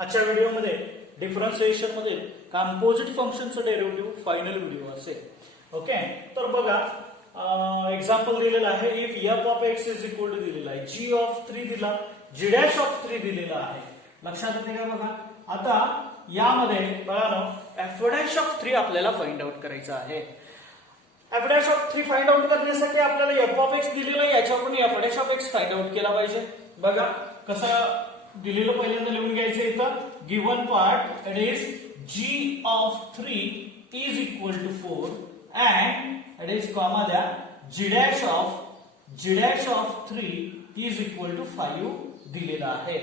आजच्या व्हिडिओमध्ये डिफरन्शिएशन मध्ये कंपोजिट फंक्शनचं डेरिव्हेटिव्ह फायनल व्हिडिओ असेल. ओके, तर बघा एक्झाम्पल दिलेलं आहे. If f of x is equal to दिलेला आहे, जी ऑफ 3 दिला, जी डॅश ऑफ 3 दिलेला आहे. लक्षात येते का? बघा आता यामध्ये बघा ना, एफ डॅश ऑफ 3 आपल्याला फाइंड आउट करायचं आहे. F dash of 3 find out करण्यासाठी आपल्याला एफ ऑफ एक्स दिलेला आहे, याच्यावरून F dash of X find out केला पाहिजे. बघा कसं दिलेलं पहिल्यांदा लिहून घ्यायचं इथं. Given part it is G of 3 is equal to 4 and it is comma द्या G dash of 3 is equal to 5 दिलेला आहे.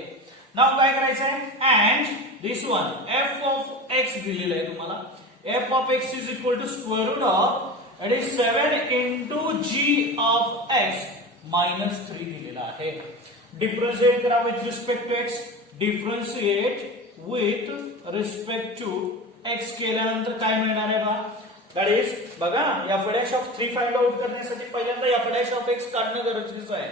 नाव काय करायचं आहे? And this one F of X दिलेलं आहे तुम्हाला. F of x is equal to square root of it is 7 into g of x minus 3 दिलेला आहे. डिफरन्शिएट करा with respect to x. Differentiate with respect to x केल्यानंतर काय मिळणार आहे बघा? दॅट इज बघा f dash of 3 find out करण्यासाठी पहिल्यांदा एफ डॅश ऑफ एक्स काढणं गरजेचं आहे.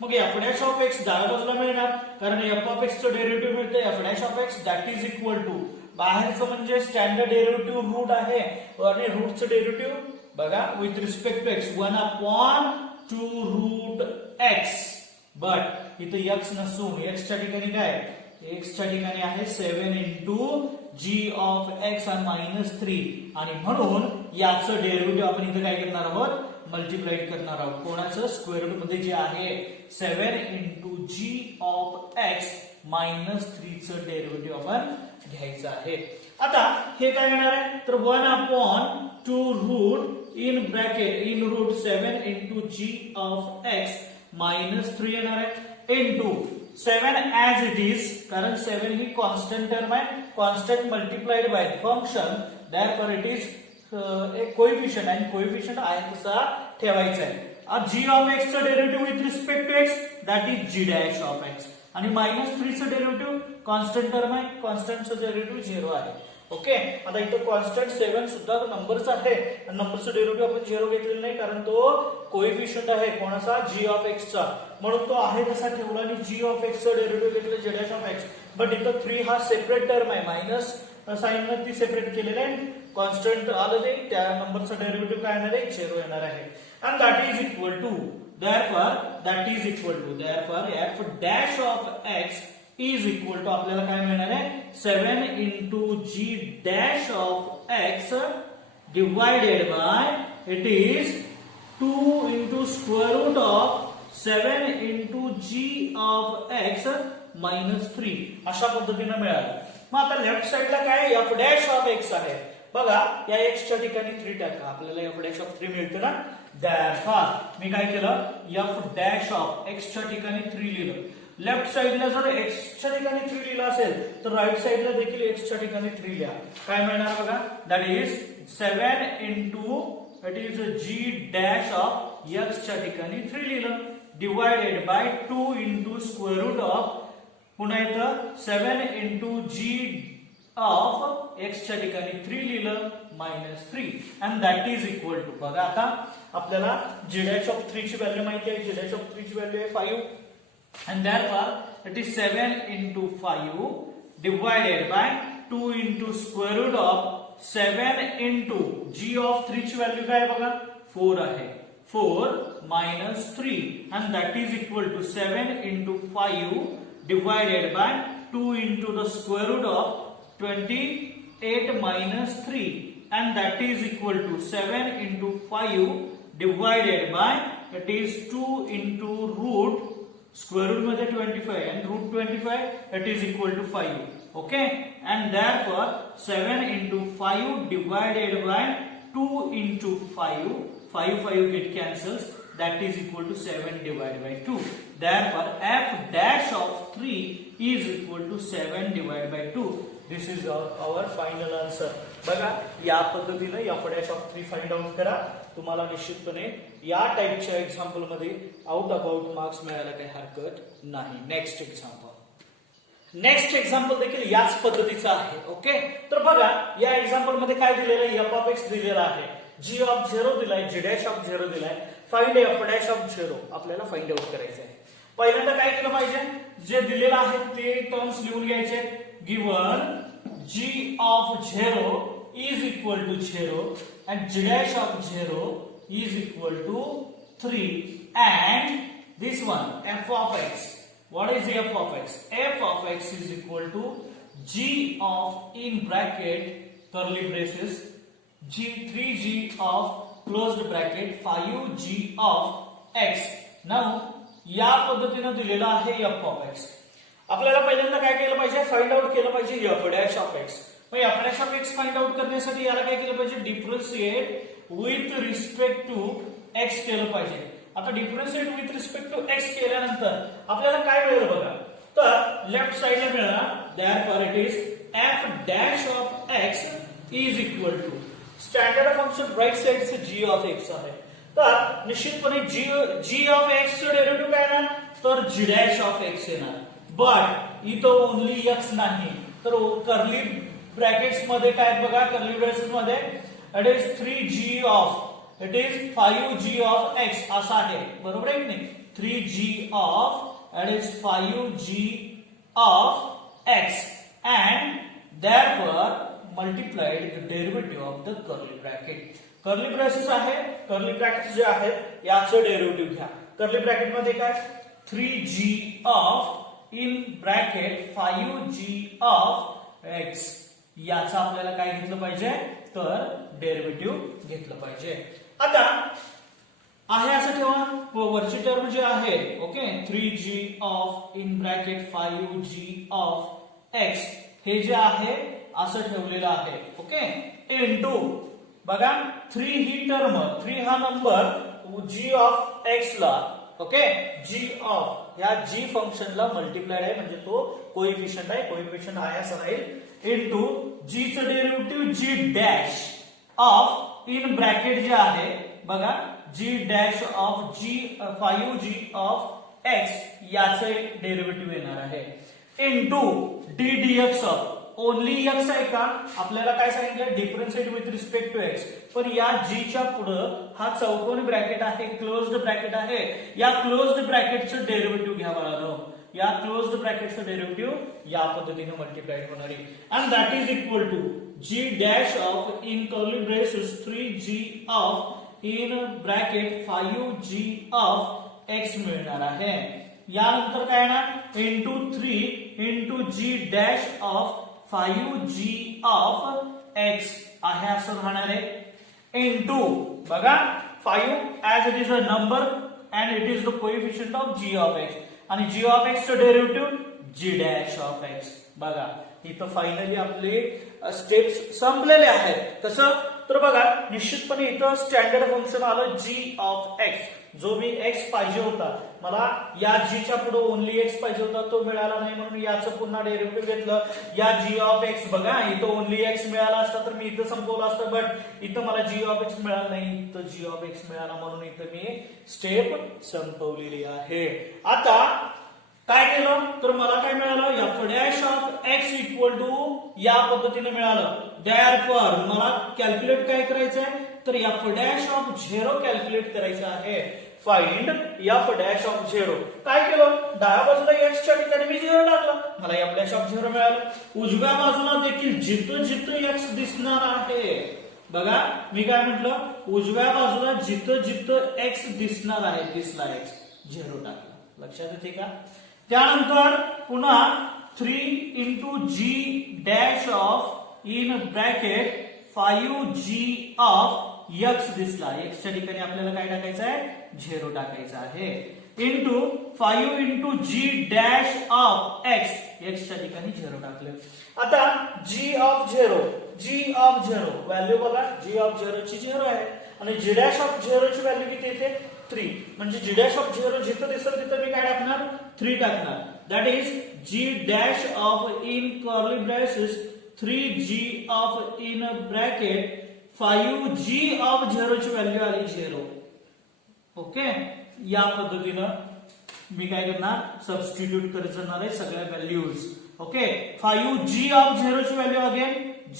मग एफ डॅश ऑफ एक्स डाव्या बाजूला मिळणार, कारण एफ ऑफ एक्स चं डेरिव्हेटिव्ह मिळते f dash of x that is equal to बाहेरचं म्हणजे स्टँडर्ड डेरिव्हेटिव्ह रूट आहे आणि रूटचं डेरिव्हेटिव्ह बघा with respect to x 1/2 root x. But इथं एक्स नसून एक्सच्या ठिकाणी काय? एक्सच्या ठिकाणी आहे 7 इंटू जी ऑफ एक्स आणि मायनस 3 आणि म्हणून याचं डेरिव्हेटिव्ह आपण इथं काय करणार आहोत? मल्टिप्लाइड करणार आहोत. कोणाचं? स्क्वेअर रूट मध्ये जे आहे 7 into g of x minus 3 चं डेरिव्हेटिव्ह आपण घ्यायचं आहे. आता हे काय येणार आहे? तर 1/2 root in bracket in root 7 into g of x minus 3 येणार आहे इंटू 7 ऍज इट इज, कारण 7 ही कॉन्स्टंट टर्म आहे, constant multiplied by function, therefore it is एक कोएफिशिएंट आणि कोएफिशिएंट आहे तसा ठेवायचा आहे. जी ऑफ एक्स चं derivative with respect to x that is g dash of x आणि मायनस 3 चं डेरिव्हेटिव्ह कॉन्स्टंट टर्म आहे, कॉन्स्टंटचं डेरिव्हेटिव्ह 0 आहे. ओके, आता इथं कॉन्स्टंट 7 सुद्धा नंबरचा आहे आणि नंबरचं डेरिव्हेटिव्ह आपण 0 घेतलेलं नाही, कारण तो कोएफिशिएंट आहे कोणाचा? जी ऑफ एक्स चा, म्हणून तो आहे तसा ठेवला आणि जी ऑफ एक्स चं डेरिव्हेटिव्ह घेतलं जी डॅश ऑफ एक्स. बट इथं 3 हा सेपरेट टर्म आहे, मायनस साइन न ती सेपरेट केलेलं आहे. कॉन्स्टंट आलं ते त्या नंबरचं डेरिव्हेटिव्ह काय येणार आहे? 0 येणार आहे. And that is equal to therefore f dash of x is equal to आपल्याला काय मिळणार आहे? 7 into g dash of x divided by it is 2 into square root of 7 into g of x minus 3 अशा पद्धतीने मिळालं. मग आता left साइडला काय? एफ डॅश ऑफ एक्स आहे. बघा या एक्सच्या ठिकाणी 3 टाका, आपल्याला एफ डॅश ऑफ 3 मिळते ना. therefore मी काय केलं? एफ डॅश ऑफ एक्सच्या ठिकाणी 3 लिहिलं. लेफ्ट साइडला जर एक्सच्या ठिकाणी 3 लिहिलं असेल तर राईट साइडला देखील एक्सच्या ठिकाणी 3 लिहा. काय मिळणार बघा? That is 7 into it is g dash of एक्सच्या ठिकाणी 3 लिहिलं divided by 2 into square root of पुन्हा इथं 7 इंटू जी ऑफ एक्सच्या ठिकाणी 3 लिहिलं minus 3 and that is equal to बघा आता आपल्याला जी डॅश ऑफ 3 ची व्हॅल्यू माहिती आहे. जी डॅश ऑफ 3 ची व्हॅल्यू आहे 5 and therefore it is 7 into 5 divided by 2 into square root of 7 into g of 3 ची व्हॅल्यू काय बघा? 4 आहे. 4 minus 3 and that is equal to 7 into 5 divided by 2 into the square root of 28 minus 3 and that is equal to 7 into 5 divided by it is 2 into root square root मध्ये 25 and root 25 it is equal to 5. Okay, and therefore 7 into 5 divided by 2 into 5 get cancels, that is equal to 7 divided by 2. Therefore f dash of 3 is equal to 7 divided by 2. This is our final answer. बघा या पद्धतीने F dash of 3 find out करा. तुम्हाला निश्चितपणे या टाइपच्या example मध्ये out about marks मिळायला काही हरकत नाही. नेक्स्ट एक्झाम्पल देखील याच पद्धतीचा आहे. ओके, तर बघा या एक्झाम्पल मध्ये काय दिलेलं आहे? एफ ऑफ एक्स दिलेला आहे, जी ऑफ 0 दिलाय, जी डॅश ऑफ 0 दिलाय. फाइंड एफ डॅश ऑफ 0 आपल्याला फाइंड आउट करायचं आहे. पहिल्यांदा काय केलं पाहिजे? जे दिलेलं आहे ते टर्म्स लिहून घ्यायचे. Given g of 0 is equal to 0 and g dash of 0 is equal to 3 and this one f of x. What is f of x? F of x is equal to g of in bracket curly braces g 3g of closed bracket 5g of x. Now या पद्धतीने दिलेला आहे f of x. आपल्याला पहिल्यांदा काय केलं पाहिजे? Find out केलं पाहिजे f dash of x. मग f dash of x find out करण्यासाठी याला काय केलं पाहिजे? Differentiate with respect to x केलं पाहिजे. आता differentiate with respect to x केल्यानंतर आपल्याला काय मिळेल बघा. तर लेफ्ट साइडला मिळणार therefore it is f dash of x is equal to standard function right side say g of x आहे. तर निश्चितपणे g of x चे डेरिव्हेटिव्ह काय येणार? तर g dash of x येणार. बट इथं ओनली x नाही तर कर्ली ब्रॅकेट्स मध्ये काय बघा, कर्ली ब्रॅकेट्स मध्ये it is 3g of it is 5g of x असा आहे. बरोबर आहे की नाही? 3g of it is 5g of x and therefore multiplied the derivative of the curly bracket. Curly brackets आहे, कर्ली ब्रॅकेट्स जे आहे याचं डेरिव्हेटिव्ह घ्या. कर्ली ब्रॅकेट मध्ये काय 3g of in bracket 5g of x याचा आपल्याला काय घेतलं पाहिजे? तर डेरिव्हेटिव्ह घेतलं पाहिजे. आता आहे असं ठेवा, वरची टर्म जे आहे okay 3g of in bracket 5g of x हे जे आहे असं ठेवलेलं आहे ओके. इनटू बघा 3 ही टर्म 3 हा नंबर g ऑफ x ला ओके g ऑफ या g फंक्शनला मल्टिप्लाइड आहे म्हणजे तो कोएफिशिएंट आहे, कोएफिशिएंट आहे असं राहील इनटू g चं derivative g dash of in bracket जे आहे बघा g dash of g 5g of x याचे डेरिव्हेटिव्ह येणार आहे into d dx of only x आहे का? आपल्याला काय सांगितलं? Differentiate with respect to x. पण या g च्या पुढे हा चौकोनी ब्रॅकेट आहे, क्लोज्ड ब्रॅकेट आहे. या क्लोज्ड ब्रॅकेटचं डेरिव्हेटिव्ह घ्या बाळांनो. या क्लोज्ड ब्रॅकेटचं डेरिव्हेटिव्ह या पद्धतीने मल्टिप्लाइड होणार आहे and that is equal to g dash of in curly braces 3g of in bracket 5g of x मिळणार आहे. यानंतर काय येणार? Into 3 into g dash of 5g of x आहे असं राहणार आहे इनटू बघा 5 as it is a number and it is the coefficient of g of x आणि g of x चं derivative g dash of x. बघा इथं finally आपले स्टेप्स संपलेले आहेत. कसं? तर बघा निश्चितपणे इथं स्टँडर्ड फंक्शन आलं g of x. जो मी x पाहिजे होता, मला या g च्या पुढे ओनली x पाहिजे होता, तो मिळाला नाही म्हणून याचं पुन्हा डेरिव्हेटिव्ह घेतलं. या g of x बघा इथं ओनली x मिळाला असता तर मी इथं संपवलं असतं, बट इथं मला g of x मिळाला नाही, इथं g of x मिळाला म्हणून इथं मी स्टेप संपवलेली आहे. आता काय केलं तर मला काय मिळालं? f dash of x equal to या पद्धतीने मिळालं. therefore मला कॅल्क्युलेट काय करायचं आहे तर f dash of 0 कॅल्क्युलेट करायचं आहे. Find f dash of 0. काय केलं? डाव्या बाजूला x च्या ठिकाणी मी 0 टाकला, मला f dash of 0 मिळालं. उजव्या बाजूला देखील जिथं जिथं x दिसणार आहे बघा मी काय म्हटलं, उजव्या बाजूला जिथं जिथं x दिसणार आहे दिसला x 0 टाकला. लक्षात येते का? त्यानंतर पुन्हा 3 into g dash of in bracket 5g of x दिसला. x च्या ठिकाणी आपल्याला काय टाकायचं आहे? 0 टाकायचं आहे into 5 into g dash of x. x च्या ठिकाणी 0 टाकले. आता g ऑफ 0 व्हॅल्यू बघा g ऑफ 0 ची 0 आहे आणि g डॅश ऑफ 0 ची व्हॅल्यू किती येते? 3. म्हणजे g डॅश ऑफ 0 जिथं दिसेल तिथं मी काय टाकणार? 3 टाकणार. That is g dash of in curly brackets 3g of in bracket 5g of 0 ची व्हॅल्यू आली 0. ओके या पद्धतीनं मी काय करणार? सबस्टिट्यूट करत जाणार आहे सगळ्या व्हॅल्यूज. ओके 5g ऑफ 0 ची value again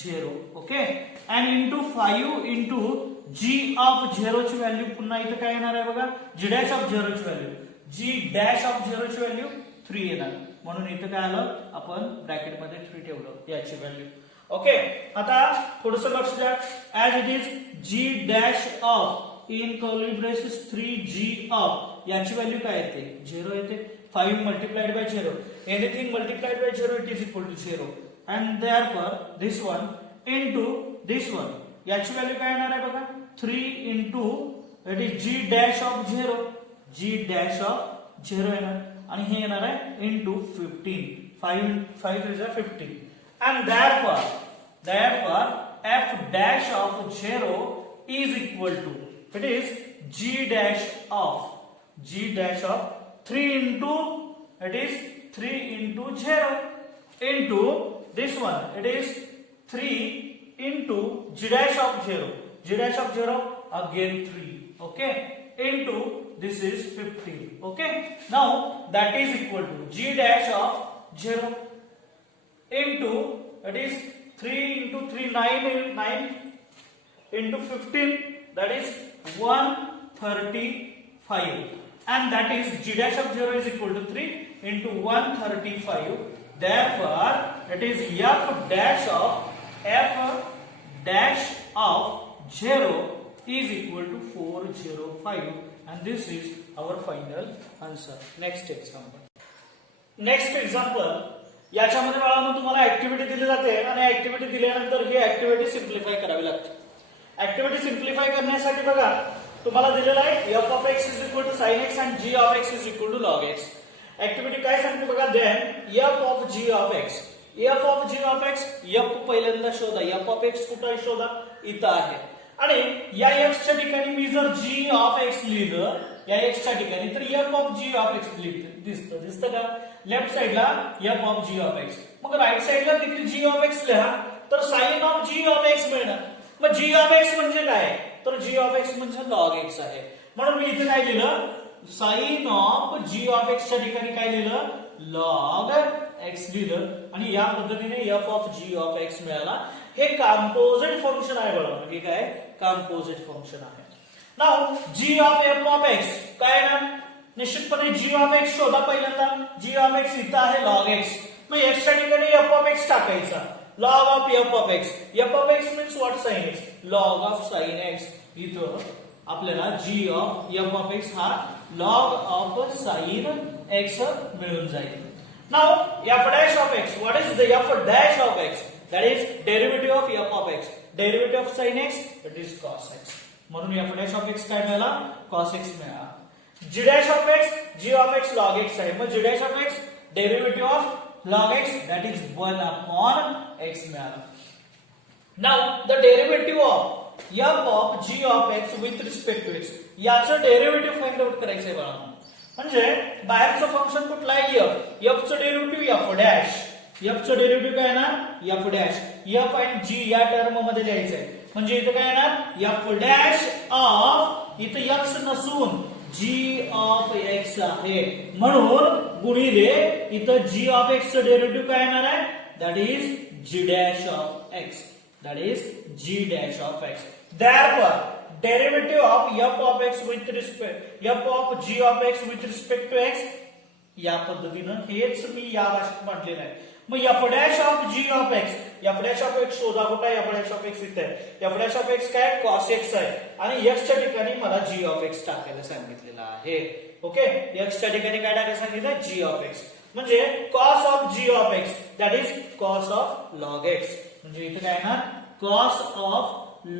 0. Okay and into 5 into g of 0 ची व्हॅल्यू पुन्हा इथं काय येणार आहे बघा? g डॅश ऑफ 0 ची व्हॅल्यू, g डॅश ऑफ 0 ची व्हॅल्यू 3 येणार. म्हणून इथं काय आलं, आपण ब्रॅकेटमध्ये 3 ठेवलं याची व्हॅल्यू. ओके, आता थोडस लक्ष द्या. As it is g dash of in curly braces 3g of याची व्हॅल्यू काय येते, 0 येते. 5 multiplied by 0, anything multiplied by 0 it is equal to 0. And therefore this one into this one याची व्हॅल्यू काय येणार आहे बघा, 3 into it is g dash of 0, g dash of 0 येणार आणि हे येणार आहे into 15. 5 is 15. And therefore f dash of 0 is equal to, it is g dash of 3 into, it is 3 into 0 into this one, it is 3 into g dash of 0, g dash of 0 again 3, okay, into this is 15. Okay, now that is equal to g dash of 0 into, it is 3 into 3, 9 into 15, that is 135, and that is g dash of 0 is equal to 3 into 135. Therefore it is f dash of 0 is equal to 405, and this is our final answer. Next example. याच्यामध्ये बाळांनो तुम्हाला activity दिली जाते आणि activity दिल्यानंतर ही activity simplify करावी लागते. Activity simplify करण्यासाठी बघा तुम्हाला दिलेला आहे f of x is equal to sin x and g of x is equal to log x. Activity काय सांगते बघा, then f of g of x, f of g of x, f पहिल्यांदा शोधा. f of x कुठे शोधा, इथं आहे. आणि या x च्या ठिकाणी मी जर g of x लिहिलं या x च्या ठिकाणी, तर f of g of x दिसतं का लेफ्ट साइडला f of g of x. मग राइट साइडला देखील g of x लिहा, तर sin of g of x मिळणार. मग g of x म्हणजे काय, तर g of x म्हणजे log x आहे. म्हणून मी इथे काय लिहिलं, sin of g of x च्या ठिकाणी काय लिहिलं, log x लिहिलं आणि या पद्धतीने f of g of x मिळाला. हे कंपोजिट फंक्शन आहे बघा, हे काय कंपोजिट फंक्शन आहे. Now g of f of x काय ना, निश्चितपणे g of x शोधा. पहिल्यांदा g of x इथं आहे log x, मग x च्या ठिकाणी f of x टाकायचा. log of f of x, f of x means what, sin x, log of sin x. इथं आपल्याला g of f of x हा log of sin x मिळून जाईल. Now f dash of x, what is the f dash of x, that is derivative of f of x, derivative of sin x, it is cos x. म्हणून f dash of x काय मिळाला, cos x मिळाला. g dash of x, g of x log x आहे, मग g dash of x derivative of log x, that is 1 upon x मिळाला. Now the derivative of f of g of x with respect to x, याचं derivative find out करायचं आहे बाळा. म्हणजे बाहेरचं function कुठलं आहे, f चं डेरिव्हेटिव्ह f डॅश, f चं डेरिव्हेटिव्ह काय येणार, f डॅश, f आणि g या टर्म मध्ये लिहायचं आहे. म्हणजे इथं काय येणार, f डॅश ऑफ, इथं x नसून g of x आहे, म्हणून गुणिले इथं g of x चं डेरिव्हेटिव्ह काय येणार आहे, that is g dash of x, that is g dash of x. Therefore derivative of f of x with respect, f of g of x with respect to x, या पद्धतीनं हेच मी या भाषेत म्हटलेलं आहे. मग f dash of g of x, f dash of x शोधा कुठे, f dash of x इथे आहे. f dash of x काय, cos x आहे आणि x च्या ठिकाणी मला g of x टाकायला सांगितलेलं आहे. ओके, x च्या ठिकाणी काय टाकायला सांगितलं, g of x, म्हणजे cos of g of x, that is cos of log x. म्हणजे इथे काय येणार, cos of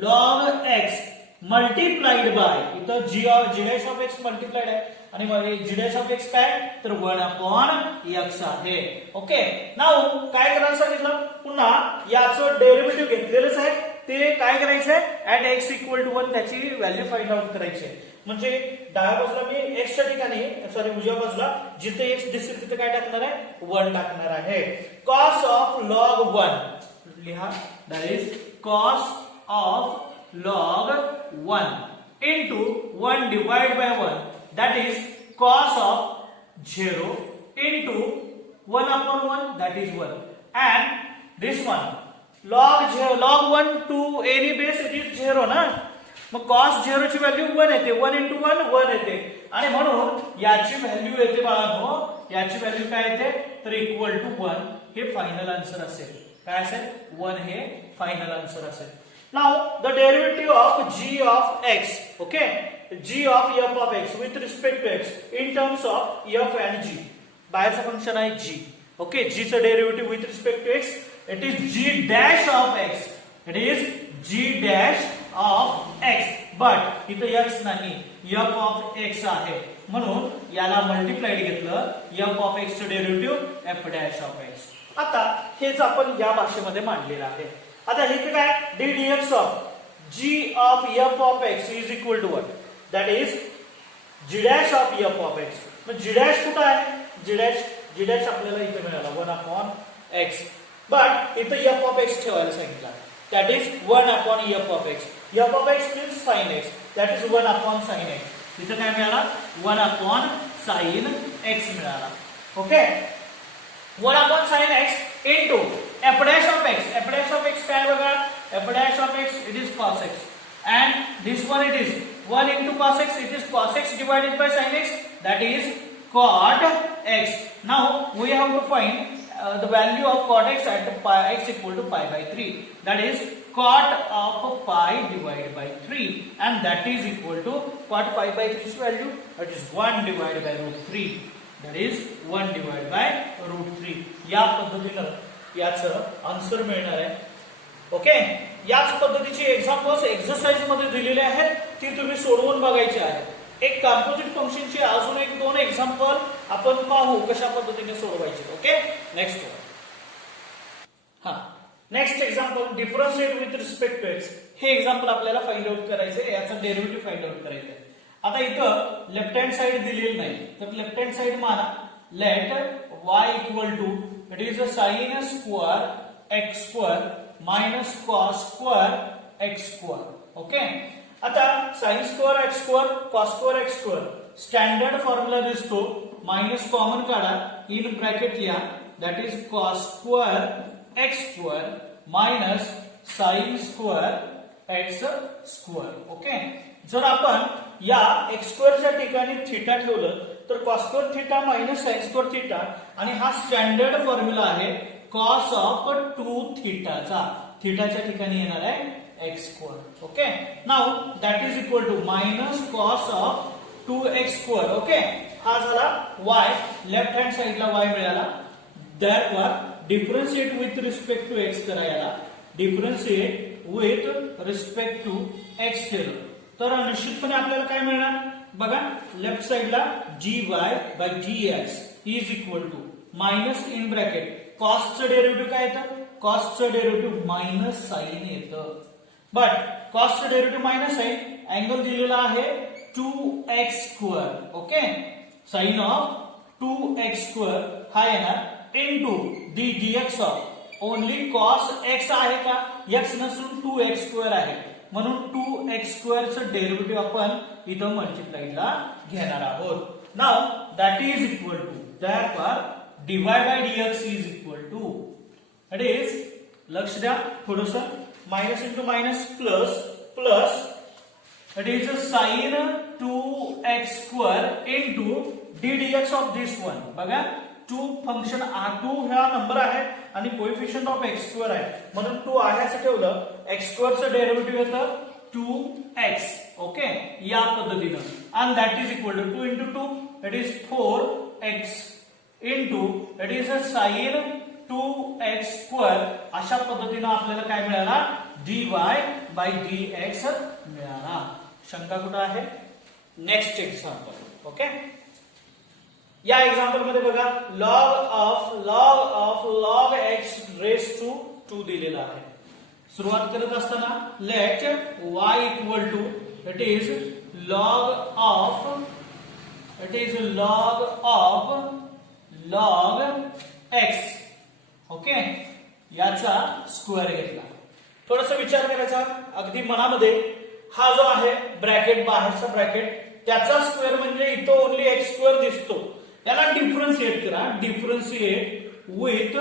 log x multiplied by, इथं g dash of x multiplied आहे आणि g dash of x काय, तर 1 upon x आहे. ओके, नाउ काय करायला सांगितलं, पुन्हा याचं डेरिव्हेटिव्ह घेतलेलंच आहे, ते काय करायचंय, ऍट x इक्वल टू 1 त्याची व्हॅल्यू फाइंड आउट करायची आहे. म्हणजे डाव्या बाजूला मी x च्या ठिकाणी, सॉरी उजव्या बाजूला जिथे x दिसेल तिथे काय टाकणार आहे, 1 टाकणार आहे. cos of log 1 लिहा, that is cos of log 1 into 1 divided by 1, that is cos of 0 into 1 upon 1, that is 1, and this one log 1 to any base it is 0 na, मग कॉस 0 ची व्हॅल्यू 1 येते, 1 into 1 1 येते आणि म्हणून याची value येते बाळांनो, याची व्हॅल्यू काय येते तर इक्वल टू 1 हे फायनल आन्सर असेल. काय असेल 1 हे फायनल आन्सर असेल. Now the derivative of g of x, okay, g of f of x with respect to x in terms of f and g. बाहेरचं फंक्शन आहे g, ओके, g चं derivative with respect to x it is g dash of x, it is g dash of x, but इथं x नाही, f of x आहे म्हणून याला multiplied घेतलं, f of x चं derivative f dash of x. आता हेच आपण या भाषेमध्ये मांडलेलं आहे. आता हे काय d dx of g of f of x is equal to 1, that is g dash of f of x. मग g डॅश कुठं आहे, g डॅश आपल्याला इथे मिळाला 1 अपॉन x, बट इथे f ऑफ x ठेवायला सांगितलं, that is 1 upon f of x. f of x means sin x, that is 1 upon sin x. इथे काय मिळाला 1 अपॉन sin x मिळाला. Okay, 1 upon sin x into f dash of x. f dash of x काय बघा, f dash of x it is cos x, and this one it is 1 into cos x, it is cos x divided by sin x, that is cot x. Now we have to find the value of cot x at pi x equal to pi by 3, that is cot of pi divided by 3, and that is equal to cot pi by 3's value, that is 1 divided by root 3. That is 1 divided by root 3. या पद्धतीनं याचं answer मिळणार आहे. Okay, याच पद्धतीची examples exercise मध्ये दिलेले आहेत, ती तुम्ही सोडवून बघायची आहे. एक कंपोजिट फंक्शनची अजून एक 2 एक्झाम्पल आपण पाहू कशा पद्धतीने सोडवायचे. Okay, next next example differentiate with respect to x. हे एक्झाम्पल आपल्याला फाइंड आउट करायचंय, याचं डेरिव्हेटिव्ह फाइंड आउट करायचं आहे. आता इथं लेफ्ट हँड साइड दिलेली नाही, तर लेफ्ट हँड साइड माना let y equal to it is sin square x square minus cos square x square. Okay, आता sin square x square cos square x square standard formula दिसतो, minus common काढा, in bracket लिहा, that is cos square x square minus sin square x square. Okay, जर आपण या x स्क्वेअरच्या ठिकाणी theta ठेवलं तर cos square theta minus sin square theta, आणि हा स्टँडर्ड फॉर्म्युला आहे cos ऑफ 2 थीटाचा, थीटाच्या ठिकाणी येणार आहे x square. Okay, now that is equal to minus cos of 2x square. Okay, हा झाला y, लेफ्ट हँड साइडला y मिळाला, दॅटवर differentiate with respect to x करायला, differentiate with respect to x केलं तर निश्चितपणे आपल्याला काय मिळणार बघा, लेफ्ट साइडला gy by dx is equal to minus in bracket cos चं डेरिव्हेटिव्ह काय येतं, cos चं डेरिव्हेटिव्ह मायनस sin येतं, बट cos चं डेरिव्हेटिव्ह मायनस sin, अँगल दिलेला आहे 2x square. Okay, sin of 2x square हा येणार into d dx of only cos x आहे का, x नसून 2x स्क्वेअर आहे म्हणून 2x स्क्वेअर चं डेरिव्हेटिव्ह आपण इथं मल्टिप्लाइडला घेणार आहोत. Now that is equal to, therefore dy by dx is equal to, that is लक्ष द्या थोडस, minus into minus plus plus, that is sin 2x square into D dx of this one. बघा 2 function 2 हा number आहे आणि coefficient of x square आहे म्हणून 2 आहे असं ठेवलं, x स्क्वेअर चं डेरिव्हेटिव्ह येतं 2x. ओके, या पद्धतीनं, and that is equal to 2 into 2 that is 4x into that is a sin 2x square. अशा पद्धतीनं आपल्याला काय मिळाला, dy by dx मिळाला. शंका कुठं आहे, नेक्स्ट एक्झाम्पल. ओके, या एक्झाम्पल मध्ये बघा log x रेस टू 2 दिलेला आहे. सुरुवात करत असताना let y equal to it is log x. Okay, याचा स्क्वेअर घेतला. थोडासा विचार करायचा अगदी मनामध्ये, हा जो आहे ब्रॅकेट बाहेरचा ब्रॅकेट त्याचा स्क्वेअर म्हणजे इथं ओनली x स्क्वेअर दिसतो, याला डिफरन्शिएट करा, differentiate with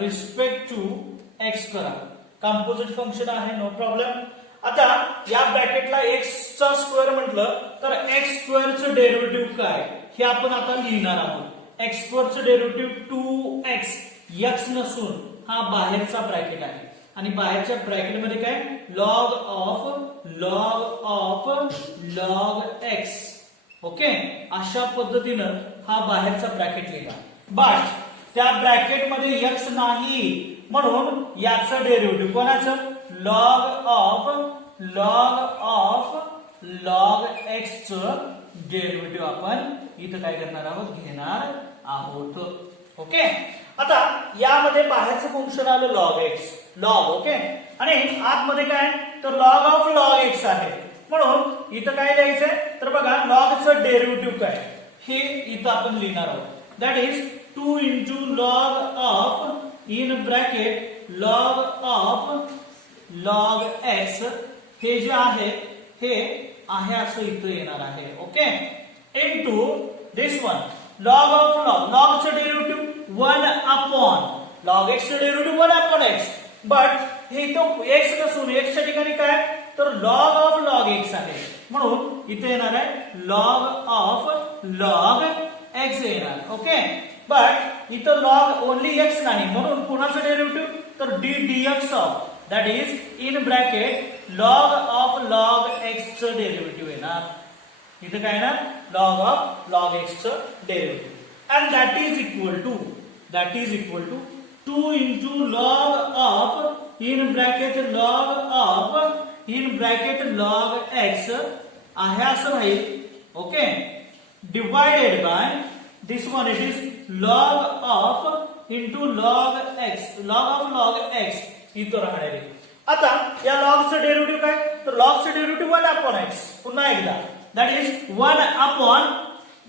respect to x करा. कंपोजिट फंक्शन आहे, नो प्रॉब्लेम. आता या ब्रॅकेटला x चा स्क्वेअर म्हटलं तर x स्क्वेअरचं डेरिव्हेटिव्ह काय हे आपण आता लिहिणार आहोत. x स्क्वेअरचं डेरिव्हेटिव्ह 2x x नसून हा बाहेरचा ब्रॅकेट आहे आणि बाहेरच्या ब्रॅकेटमध्ये काय log of log x. Okay, अशा पद्धतीनं हा बाहेरचा ब्रॅकेट लिहिला. बट त्या ब्रॅकेटमध्ये x नाही म्हणून याचं डेरिव्हेटिव्ह कोणाचं लॉग ऑफ लॉग x चं डेरिव्हेटिव्ह आपण इथं काय करणार आहोत घेणार आहोत. ओके, आता यामध्ये बाहेरचं फंक्शन आलं लॉग. ओके, आणि आतमध्ये काय तर लॉग ऑफ लॉग x आहे म्हणून इथं काय लिहायचंय तर बघा लॉगचं डेरिव्हेटिव्ह काय हे इथं आपण लिहिणार आहोत. That is 2 into log of in bracket log of log x हे जे आहे हे आहे असं इथं येणार आहे. Okay, into this one log of logचं डेरिव्हेटिव्ह 1 upon log x चं डेरिव्हेटिव्ह 1 upon x. बट हे इथं x नसून x च्या ठिकाणी काय तर log of log x आहे म्हणून इथे येणार आहे log of log x येणार. ओके, बट इथं log ओनली x नाही म्हणून कुणाचं डेरिव्हेटिव्ह तर dx of that is in bracket log of log x चं डेरिव्हेटिव्ह येणार. इथं काय ना log of log x चं derivative and that is equal to 2 into log of in bracket log x आहे असं राहील. Okay, divided by this one it is log of into log of log x इथं राहणार आहे. आता या लॉगचं derivative काय तर लॉगचं डेरिव्हेटिव्ह 1 upon x पुन्हा एकदा दॅट इज 1 upon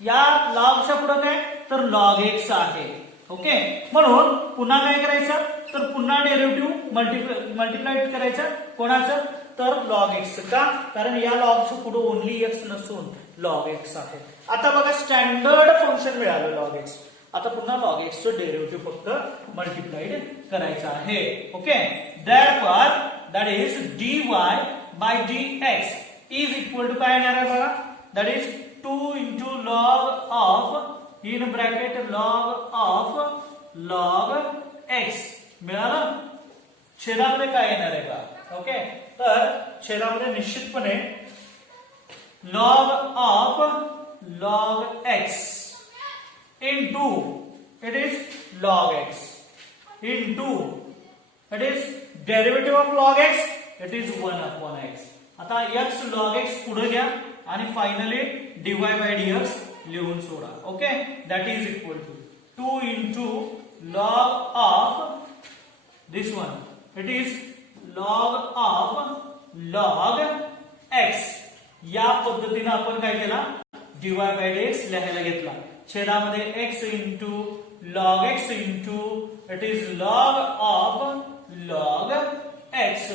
या लॉगच्या पुढे काय तर log x आहे. ओके, म्हणून पुन्हा काय करायचं तर पुन्हा डेरिव्हेटिव्ह मल्टिप्लाय करायचं कोणाचं तर log x का कारण या लॉगच्या पुढे ओनली x नसून log x आहे. आता बघा स्टँडर्ड फंक्शन मिळालं log x. आता पुन्हा log x चं डेरिव्हेटिव्ह फक्त मल्टिप्लाइड करायचं आहे. Okay, therefore that is dy by dx is equal to काय येणार आहे बघा that is 2 into log of in bracket log of log x मिळालं. छेदामध्ये काय येणार आहे का ओके तर छेदामध्ये निश्चितपणे log of log x into it is log x into it is derivative of log x it is 1 upon x. आता x log x पुढे घ्या आणि फायनली dy by dx लिहून सोडा. Okay, that is equal to 2 into log of this one it is log of log x. या पद्धतीने आपण काय केला dy by dx लिहायला घेतला. छेदामध्ये x into log x into it is log of log x.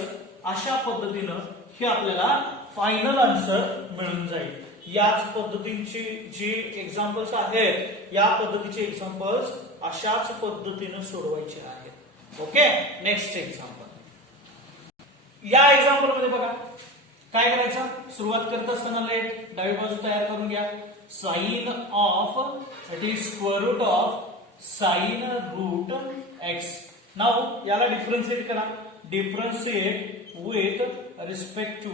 अशा पद्धतीनं हे आपल्याला फायनल आन्सर मिळून जाईल. याच पद्धतीची जी एक्झाम्पल्स आहेत या पद्धतीचे एक्झाम्पल्स अशाच पद्धतीने सोडवायचे आहेत. Okay, next example. या एक्झाम्पल मध्ये बघा काय करायचं सुरुवात करत असताना लेट डावी बाजू तयार करून घ्या. Sine of it is square root of sine root x. Now याला डिफरन्शिएट करा. Differentiate with respect to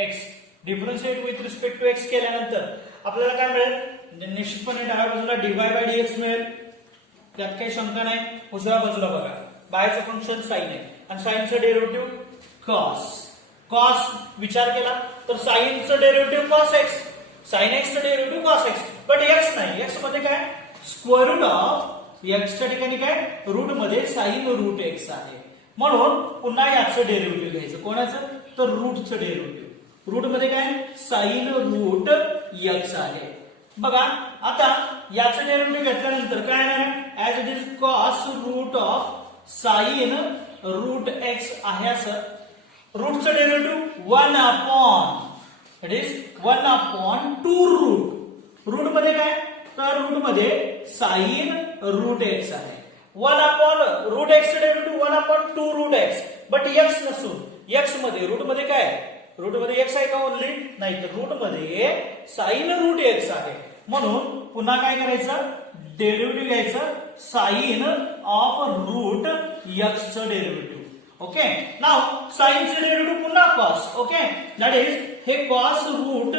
x. Differentiate with respect to x केल्यानंतर आपल्याला काय मिळेल निश्चितपणे डाव्या बाजूला dy by dx मिळेल. त्यात काही शंका नाही. उजव्या बाजूला बघा बाहेरचं फंक्शन साइन आहे आणि साइनचं डेरिव्हेटिव्ह कॉस विचार केला तर साइनचं derivative cos x sine x चं derivative cos x. But x नाही. x मध्ये काय स्क्वेअर रूट ऑफ x च्या ठिकाणी काय रूट मध्ये साइन रूट x आहे म्हणून पुन्हा याचं डेरिव्हेटिव्ह घ्यायचं. कोणाचं तर रूटचं डेरिव्हेटिव्ह. रूट मध्ये काय साइन रूट x आहे. बघा आता याचं डेरिव्हेटिव्ह घेतल्यानंतर काय येणार as it is cos root of sine root x आहे असं. रूटचं derivative 1 upon it is 1 upon 2 root. Root मध्ये काय तर रूट मध्ये साइन रूट x आहे. 1 अपॉन रूट x चं derivative 1 upon 2 root x. But x नसून x मध्ये रूट मध्ये काय रूट मध्ये एक्स आहे का ओनली? नाही, तर रूट मध्ये साइन रूट एक्स आहे. म्हणून पुन्हा काय करायचं, डेरिव्हेटिव्ह घ्यायचं साइन ऑफ रूट एक्स चं डेरिव्हेटिव्ह. ओके, नाव साइनचं डेरिव्हेटिव्ह पुन्हा कॉस. ओके, दॅट इज हे cos root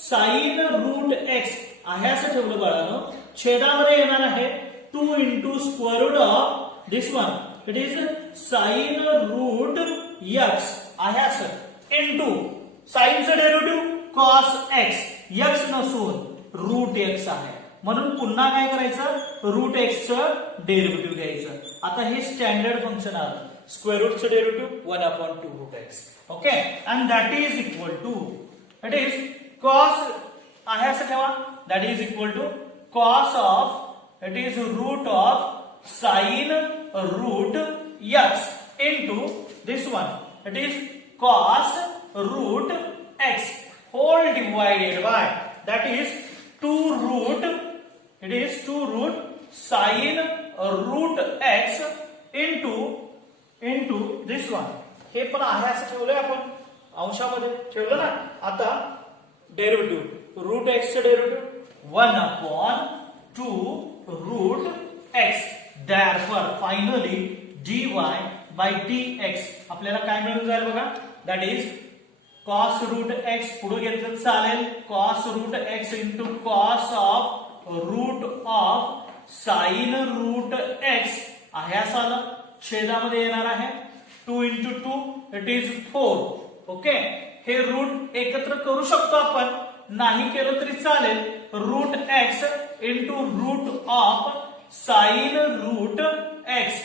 sine root X आहे असं ठेवलं बाळांनो. छेदामध्ये येणार आहे 2 into square root of this one, it is sine root X आहे असं इंटू साइनचं डेरिव्हेटिव्ह कॉस एक्स, एक्स नसून रूट एक्स आहे. म्हणून पुन्हा काय करायचं, रूट एक्सचं डेरिव्हेटिव्ह घ्यायचं. आता हे स्टँडर्ड फंक्शन आलं. स्क्वेअर रूटचं derivative 1/2 root X. Okay, and that is equal to, it is cos आहे असं ठेवा, that is equal to cos of, it is root of sine root X into this one, it is cos root X whole divided by, that is 2 root, it is 2 root sine root X into this one. हे पण आहे असं ठेवलंय आपण, अंशामध्ये ठेवलं ना. आता डेरिव्हेटिव्ह रूट एक्सचं derivative 1/2 root X. Therefore finally dy by dx आपल्याला काय मिळून जाईल बघा, that is cos root X पुढे घेतलं चालेल, cos root X into cos of root of sine root X आहे असं आलं. छेदामध्ये येणार आहे 2 इंटू 2, इट इज 4. ओके, हे रूट एकत्र करू शकतो आपण, नाही केलं तरी चालेल. Root X into root of sine root x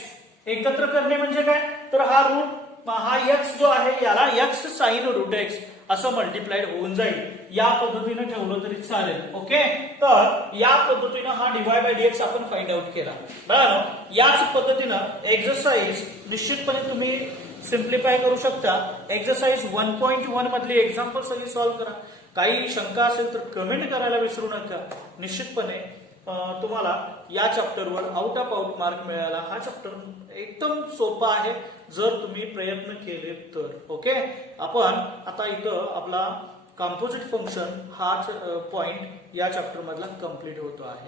एकत्र करणे म्हणजे काय, तर हा रूट, हा एक्स जो आहे याला एक्स साइन रूट एक्स असं मल्टिप्लाइड होऊन जाईल. या पद्धतीने ठेवलं तरी चालेल. ओके, तर या पद्धतीनं हा डीवाय बाय डीएक्स आपण फाइंड आउट केला. बरोबर, याच पद्धतीनं एक्सरसाइज निश्चितपणे तुम्ही सिम्प्लिफाय करू शकता. एक्सरसाइज 1.1 मधली एक्झाम्पल सगळी सॉल्व्ह करा. काही शंका असेल तर कमेंट करायला विसरू नका. निश्चितपणे तुम्हाला या चॅप्टरवर आउट ऑफ आउट मार्क मिळाला. हा चॅप्टर एकदम सोपा आहे जर तुम्ही प्रयत्न केले तर. ओके, आपण आता इथं आपला कंपोजिट फंक्शन हा पॉइंट या चॅप्टर मधला कंप्लीट होतो आहे.